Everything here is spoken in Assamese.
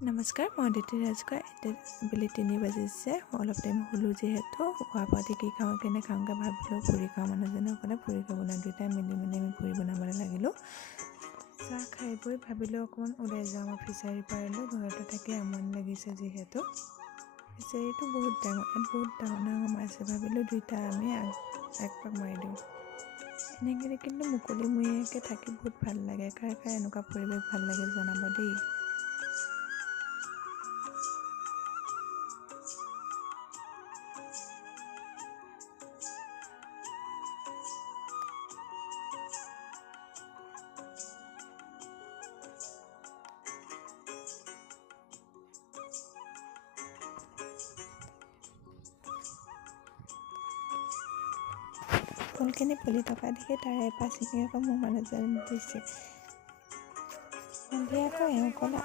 নমস্কাৰ, মই অদিতি ৰাজখোৱা। এতিয়া বেলি 3 বাজিছে। অলপ টাইম শুলোঁ যিহেতু খোৱা পাতি কি খাওঁ কেনে খাওঁগৈ ভাবিলোঁ। পুৰি খাওঁ, মানুহজনে ক'লে পুৰি খাব না। দুয়োটাই মিলি আমি পুৰি বনাবলৈ লাগিলোঁ। চাহ খাই বৈ ভাবিলোঁ অকণমান ওলাই যাওঁ। মই ফিচাৰী পাৰিলোঁ, ঘৰতে থাকি আমনি লাগিছে যিহেতু। ফিচাৰীটো বহুত ডাঙৰ, ইয়াত বহুত ডাঙৰ ডাঙৰ মাছ আছে। ভাবিলোঁ দুয়োটা আমি একপাক মাৰি দিওঁ। এনেকৈ কিন্তু মুকলিমূৰীয়াকৈ থাকি বহুত ভাল লাগে। কাৰ এনেকুৱা পৰিৱেশ ভাল লাগে জনাব দেই। ফুলখিনি ফুলি থকা দেখি তাৰে এপাহ ছিঙি আকৌ মোৰ মানুহজন দিছে। সন্ধিয়া আকৌ এওঁ ক'লে